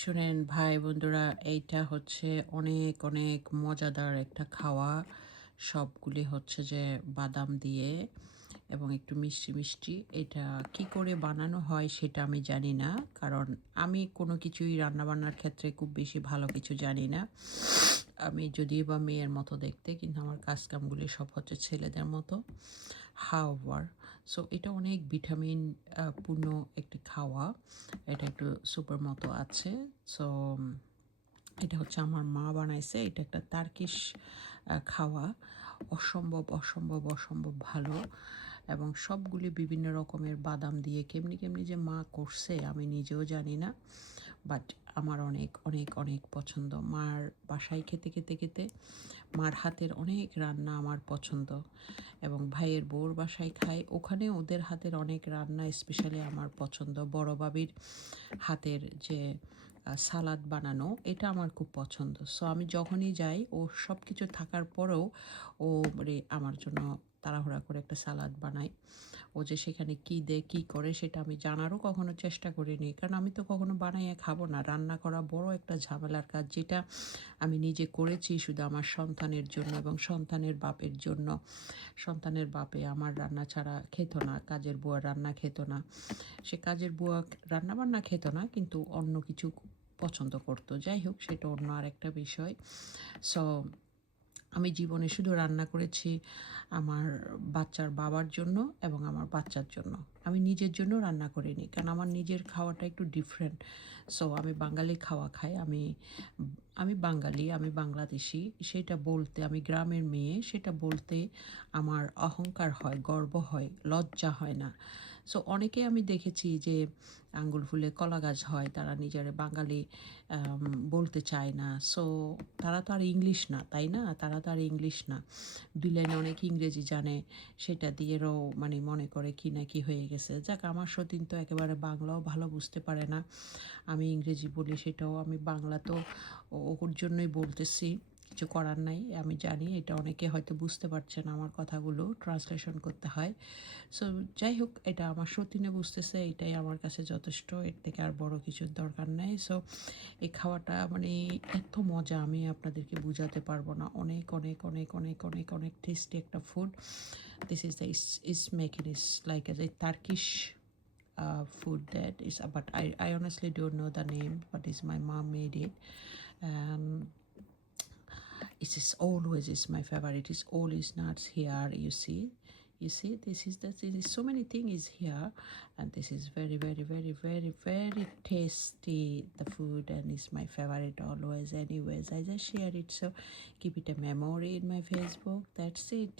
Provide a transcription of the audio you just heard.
শুনেন ভাই বন্ধুরা, এইটা হচ্ছে অনেক অনেক মজাদার একটা খাওয়া। সবগুলি হচ্ছে যে বাদাম দিয়ে এবং একটু মিষ্টি মিষ্টি। এটা কি করে বানানো হয় সেটা আমি জানি না, কারণ আমি কোনো কিছুই রান্নাবান্নার ক্ষেত্রে খুব বেশি ভালো কিছু জানি না। আমি যদিও বা মেয়ের মতো দেখতে, কিন্তু আমার কাজকামগুলি সব হচ্ছে ছেলেদের মতো। হাওয়ার সো এটা অনেক ভিটামিন পূর্ণ একটি খাওয়া। এটা একটু সুপার মতো আছে। সো এটা হচ্ছে আমার মা বানাইছে। এটা একটা তার্কিশ খাওয়া। অসম্ভব, অসম্ভব, অসম্ভব ভালো, এবং সবগুলি বিভিন্ন রকমের বাদাম দিয়ে কেমনি, কেমনি যে মা করছে আমি নিজেও জানি না। বাট আমার অনেক, অনেক, অনেক পছন্দ। মার বাসায় খেতে, খেতে, খেতে মার হাতের অনেক রান্না আমার পছন্দ, এবং ভাইয়ের বউর বাসায় খাই। ওখানে ওদের হাতের অনেক রান্না স্পেশালি আমার পছন্দ। বড় বাবির হাতের যে সালাদ বানানো, এটা আমার খুব পছন্দ। সো আমি যখনই যাই, ও সব কিছু থাকার পরেও ও আমার জন্য তাড়াহুড়া করে একটা সালাদ বানায়। ও যে সেখানে কী দেয়, কী করে সেটা আমি জানারও কখনো চেষ্টা করিনি। কারণ আমি তো কখনো বানাইয়া খাবো না। রান্না করা বড় একটা ঝামেলার কাজ, যেটা আমি নিজে করেছি শুধু আমার সন্তানের জন্য এবং সন্তানের বাপের জন্য। সন্তানের বাপে আমার রান্না ছাড়া খেত না, কাজের বুয়া রান্না খেত না। সে কাজের বুয়া রান্নাবান্না খেত না, কিন্তু অন্য কিছু পছন্দ করতো। যাই হোক, সেটা অন্য আরেকটা বিষয়। সো আমি জীবনে শুধু রান্না করেছি আমার বাচ্চার বাবার জন্য এবং আমার বাচ্চার জন্য। আমি নিজের জন্য রান্না করিনি, কারণ আমার নিজের খাওয়াটা একটু ডিফারেন্ট। সো আমি বাঙালি খাওয়া খাই। আমি বাঙালি, আমি বাংলাদেশি। সেটা বলতে, আমি গ্রামের মেয়ে, সেটা বলতে আমার অহংকার হয়, গর্ব হয়, লজ্জা হয় না। সো অনেকে আমি দেখেছি যে আঙ্গুল ফুলে কলা গাছ হয়, তারা নিজেরা বাঙালি বলতে চায় না। সো তারা তো আর ইংলিশ না, তাই না? তারা তো আর ইংলিশ না। ২ লাইনে অনেক ইংরেজি জানে, সেটা দিয়েও মানে মনে করে কি না কি হয়ে গেছে। যাক, আমার সতীন তো একেবারে বাংলাও ভালো বুঝতে পারে না। আমি ইংরেজি বলি, সেটাও আমি বাংলা তো ওর জন্যই বলতেছি। কিছু করার নাই। আমি জানি এটা অনেকে হয়তো বুঝতে পারছে না, আমার কথাগুলো ট্রান্সলেশন করতে হয়। সো যাই হোক, এটা আমার সতীনে বুঝতেছে, এটাই আমার কাছে যথেষ্ট। এর থেকে আর বড় কিছুর দরকার নাই। সো এই খাওয়াটা মানে এত মজা, আমি আপনাদেরকে বুঝাতে পারবো না। অনেক, অনেক, অনেক, অনেক, অনেক, অনেক টেস্টি একটা food. This is the is making is like as a Turkish food that is, but I honestly don't know the name, but is my mom made it. Um, it is always is my favorite. It's always nuts here. You see, this is so many things is here, and this is very, very, very, very, very tasty. The food, and it's my favorite always. Anyways, I just share it, so keep it a memory in my Facebook. That's it.